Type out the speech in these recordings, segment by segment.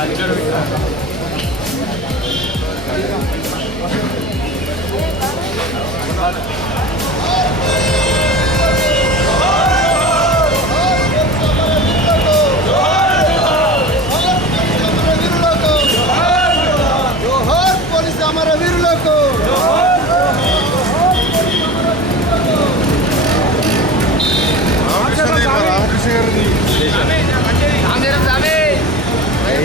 안전을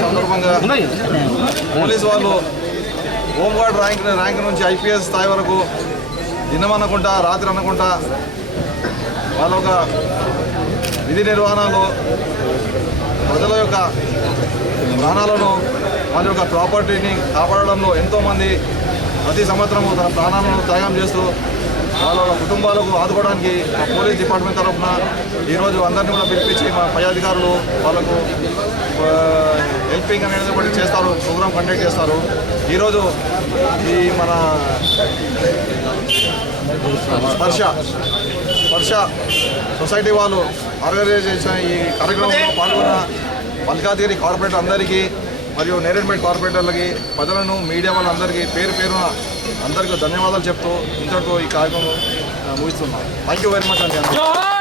సందర్భంగా పోలీసు వాళ్ళు హోంగార్డ్ ర్యాంక్ ర్యాంక్ నుంచి ఐపీఎస్ స్థాయి వరకు దినం అనుకుంటా రాత్రి అనుకుంటా వాళ్ళ ఒక విధి నిర్వహణలో ప్రజల యొక్క ప్రాణాలను వాళ్ళ యొక్క ప్రాపర్టీని కాపాడడంలో ఎంతోమంది ప్రతి సంవత్సరము తన ప్రాణాలను త్యాగం చేస్తూ వాళ్ళ కుటుంబాలకు ఆదుకోవడానికి మా పోలీస్ డిపార్ట్మెంట్ తరఫున ఈరోజు అందరినీ కూడా పిలిపించి మా పై అధికారులు వాళ్ళకు హెల్పింగ్ అనేది కూడా చేస్తారు ప్రోగ్రామ్ కండక్ట్ చేస్తారు. ఈరోజు ఈ మన స్పర్శ. స్పర్శ. సొసైటీ వాళ్ళు ఆర్గనైజ్ చేసిన ఈ కార్యక్రమంలో పాల్గొన్న మల్కాజ్గిరి కార్పొరేటర్ అందరికీ మరియు నేరేడ్మెట్ కార్పొరేటర్లకి ప్రజలను మీడియా వాళ్ళందరికీ పేరు పేరున అందరికీ ధన్యవాదాలు చెప్తూ ఇంతటితో ఈ కార్యక్రమం ముగిస్తున్నాం. థ్యాంక్ యూ వెరీ మచ్ అండి.